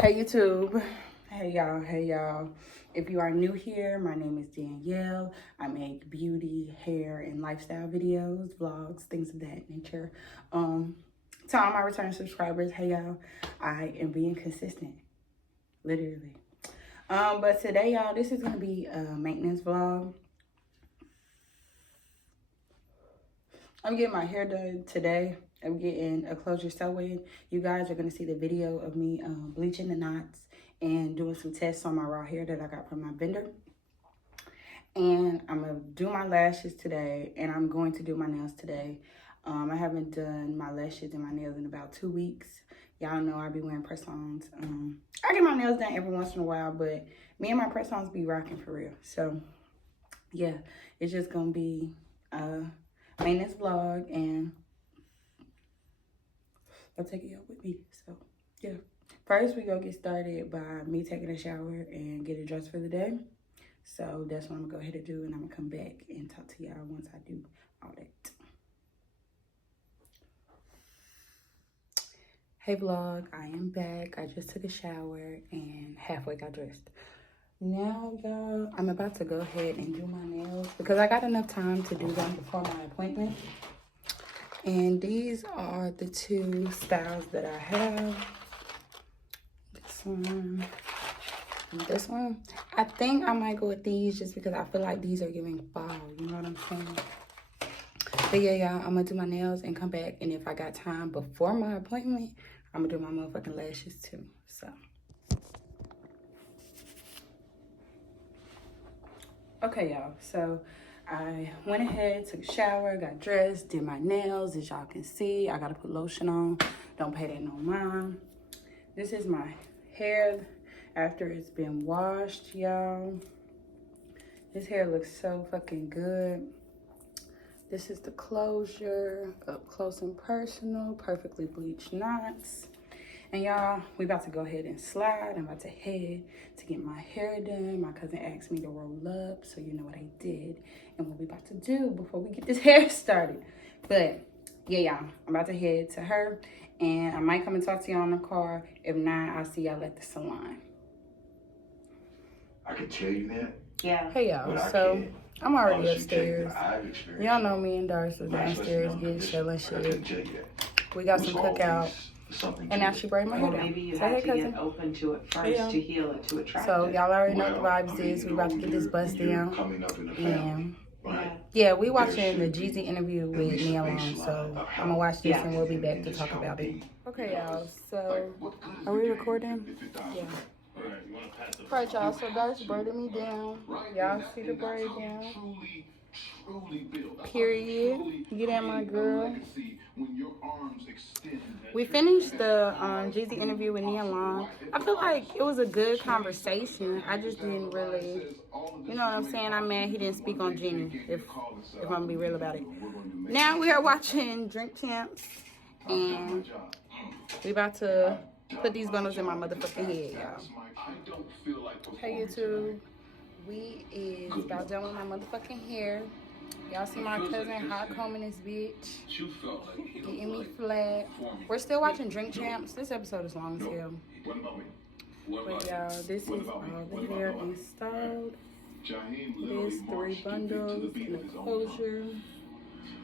Hey YouTube, hey y'all. If you are new here, my name is Danielle. I make beauty, hair, and lifestyle videos, vlogs, things of that nature. To all my return subscribers, hey y'all, I am being consistent, literally. But today y'all, this is gonna be a maintenance vlog. I'm getting my hair done today. I'm getting a closure sew-in. You guys are going to see the video of me bleaching the knots and doing some tests on my raw hair that I got from my vendor. And I'm going to do my lashes today, and I'm going to do my nails today. I haven't done my lashes and my nails in about 2 weeks. Y'all know I be wearing press-ons. I get my nails done every once in a while, but me and my press-ons be rocking for real. So, yeah, it's just going to be maintenance vlog, and I'll take it out with me. So yeah, first we gonna get started by me taking a shower and getting dressed for the day. So that's what I'm gonna go ahead and do, and I'm gonna come back and talk to y'all once I do all that. Hey vlog, I am back. I just took a shower and halfway got dressed. Now y'all, I'm about to go ahead and do my nails because I got enough time to do them before my appointment. And these are the two styles that I have. This one and this one. I think I might go with these just because I feel like these are giving fall. You know what I'm saying? But yeah, y'all, I'm going to do my nails and come back. And if I got time before my appointment, I'm going to do my motherfucking lashes too. So. Okay, y'all. So I went ahead, took a shower, got dressed, did my nails. As y'all can see, I gotta put lotion on. Don't pay that no mind. This is my hair after it's been washed, y'all. This hair looks so fucking good. This is the closure, up close and personal, perfectly bleached knots. And y'all, we about to go ahead and slide. I'm about to head to get my hair done. My cousin asked me to roll up, so you know what I did and what we about to do before we get this hair started. But yeah, y'all, I'm about to head to her, and I might come and talk to y'all in the car. If not, I'll see y'all at the salon. I can tell you that. Yeah. Hey y'all, so I'm already upstairs. Y'all know me and Darcy was downstairs getting chilling shit. We got some cookout. And now she braided my hair down. Maybe you Say had hey, to cousin. get open to it first to heal it, to attract so it. y'all already know what the vibes is. We about to get this bust down. Yeah, we watching the Jeezy interview with Danielle, so I'm gonna watch this and we'll be back to talk about it. Okay, y'all. So are we recording? Yeah. Alright, y'all. So Darcy braided me down. Y'all see the braid down. Period. Get at my girl. We finished the Jeezy interview with Nia Long. I feel like it was a good conversation. I just didn't really, you know what I'm saying? I'm mad he didn't speak on Jenny, if I'm gonna be real about it. Now we are watching Drink Champs, and we about to put these bundles in my motherfucking head, y'all. Hey YouTube, we is about done with my motherfucking hair. Y'all see my cousin hot combing this bitch, getting me flat. We're still watching Drink Champs. This episode is long as hell. But y'all, this is all the hair installed. There's 3 bundles and a closure.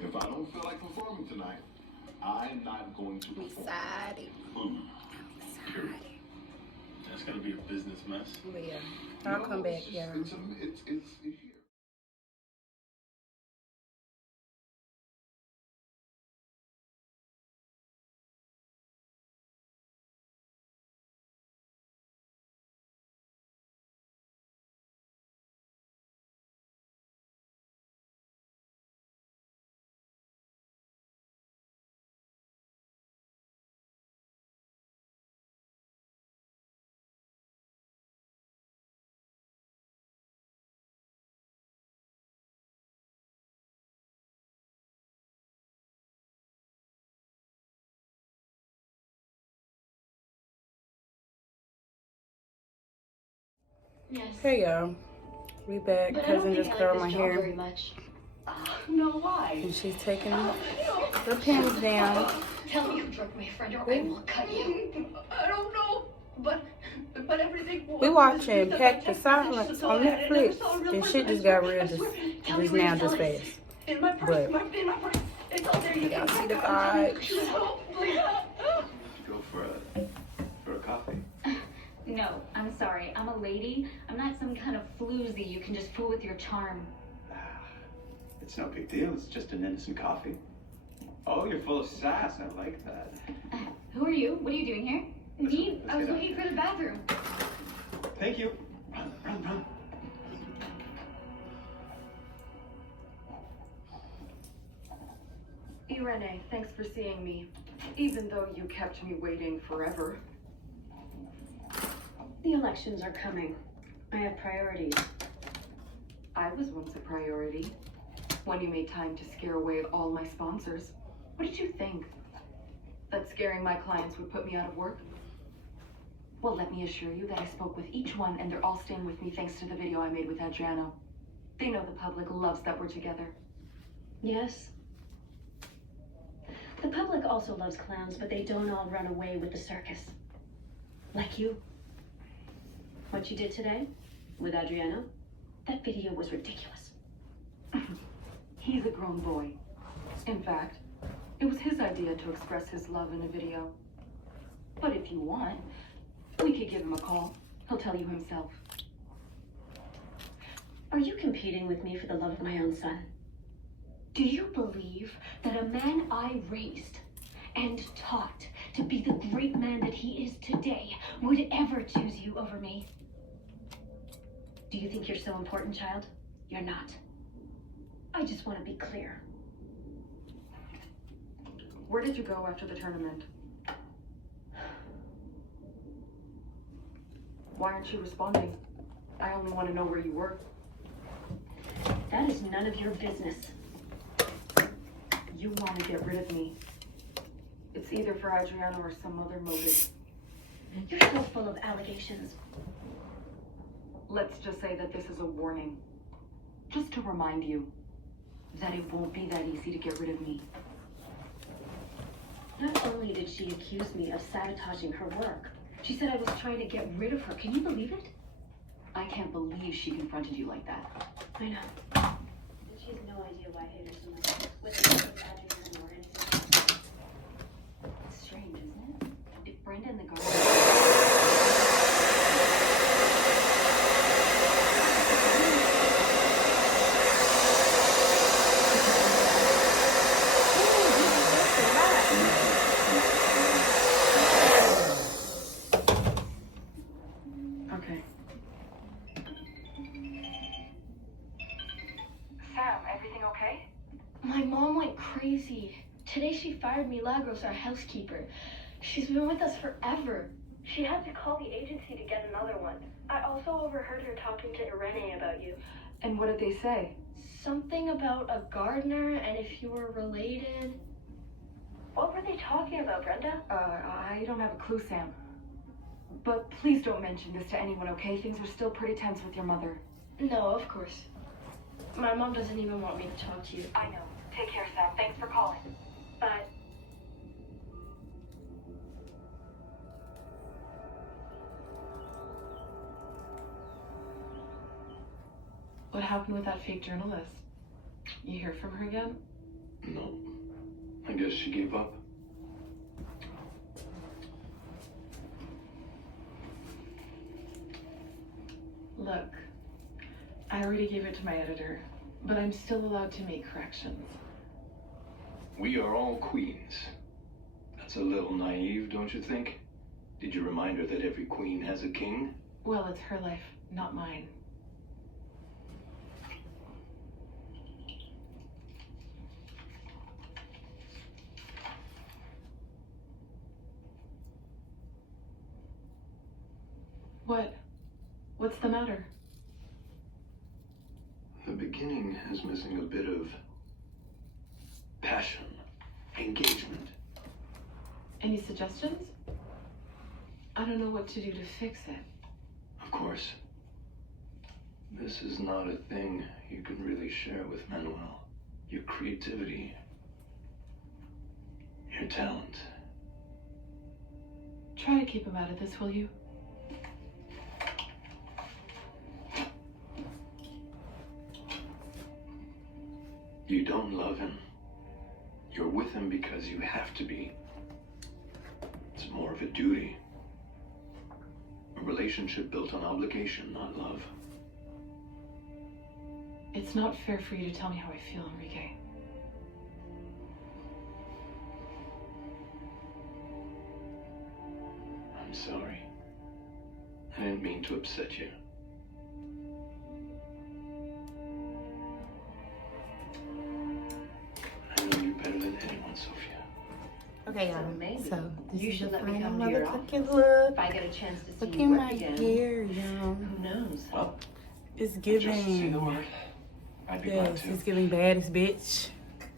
If I don't feel like performing tonight, I'm not going to perform. I'm excited. That's gonna be a business mess. But yeah, I'll come back, y'all. Yes. Hey y'all, we back. But Cousin just curled my hair. very much. No, why? And she's taking the pins down. Tell me you drug my friend or I will cut you. I don't know. But everything. We watching Pack the Silence on Netflix, and shit just got real just now, just fast. In my purse, But in my purse. It's all there. You y'all can see the find it. vibes. Go for a coffee. No, I'm sorry. I'm a lady. I'm not some kind of floozy you can just fool with your charm. It's no big deal. It's just an innocent coffee. Oh, you're full of sass. I like that. Who are you? What are you doing here? Me? let's I was get out. looking for the bathroom. Thank you. Run. Irene, thanks for seeing me, even though you kept me waiting forever. The elections are coming. I have priorities. I was once a priority when you made time to scare away all my sponsors. What did you think? That scaring my clients would put me out of work? Well, let me assure you that I spoke with each one and they're all staying with me thanks to the video I made with Adriano. They know the public loves that we're together. Yes. The public also loves clowns, but they don't all run away with the circus. Like you. What you did today with Adriano, that video was ridiculous. He's a grown boy. In fact, it was his idea to express his love in a video. But if you want, we could give him a call. He'll tell you himself. Are you competing with me for the love of my own son? Do you believe that a man I raised and taught to be the great man that he is today would ever choose you over me? Do you think you're so important, child? You're not. I just want to be clear. Where did you go after the tournament? Why aren't you responding? I only want to know where you were. That is none of your business. You want to get rid of me. It's either for Adriano or some other motive. You're so full of allegations. Let's just say that this is a warning. Just to remind you that it won't be that easy to get rid of me. Not only did she accuse me of sabotaging her work, she said I was trying to get rid of her. Can you believe it? I can't believe she confronted you like that. I know. And she has no idea why I hate her so much. Whether it's Adriano or anything. It's strange, isn't it? If Brenda and the garden... Okay. Sam, everything okay? My mom went crazy. Today she fired Milagros, our housekeeper. She's been with us forever. She had to call the agency to get another one. I also overheard her talking to Irene about you. And what did they say? Something about a gardener and if you were related. What were they talking about, Brenda? I don't have a clue, Sam. But please don't mention this to anyone, okay? Things are still pretty tense with your mother. No, of course. My mom doesn't even want me to talk to you. I know. Take care, Sam. Thanks for calling. Bye. What happened with that fake journalist? You hear from her again? No. I guess she gave up. Look, I already gave it to my editor, but I'm still allowed to make corrections. We are all queens. That's a little naive, don't you think? Did you remind her that every queen has a king? Well, it's her life, not mine. What? What's the matter? The beginning is missing a bit of passion, engagement. Any suggestions? I don't know what to do to fix it. Of course, this is not a thing you can really share with Manuel. Your creativity, your talent. Try to keep him out of this, will you? You don't love him. You're with him because you have to be. It's more of a duty. A relationship built on obligation, not love. It's not fair for you to tell me how I feel, Enrique. I'm sorry. I didn't mean to upset you. I know you better than anyone, Sophia. Okay, So y'all. maybe So this you is should the let me final come to your motherfucking office. look. If I get a chance to see Look you at work my again, hair, y'all. who knows? Well, It's just to see the giving. word. I'd be glad Yes, to. it's giving baddest bitch.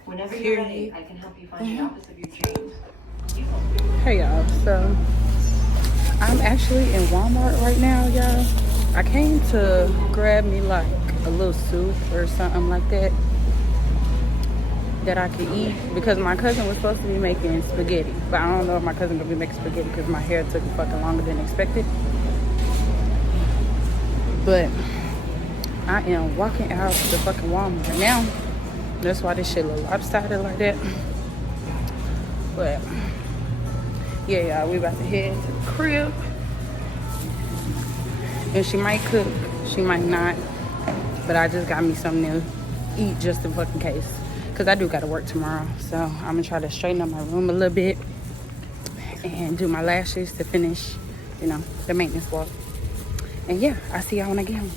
Whenever you're Period. ready, I can help you find the office of your dreams. Hey y'all, so I'm actually in Walmart right now, y'all. I came to grab me like a little soup or something like that I could eat because my cousin was supposed to be making spaghetti, but I don't know if my cousin gonna be making spaghetti because my hair took fucking longer than expected. But I am walking out the fucking Walmart now. That's why this shit look lopsided like that. But yeah, y'all, we about to head to the crib. And she might cook, she might not. But I just got me something to eat just in fucking case. Because I do got to work tomorrow. So I'm going to try to straighten up my room a little bit. And do my lashes to finish, you know, the maintenance walk. And yeah, I'll see y'all when I get home.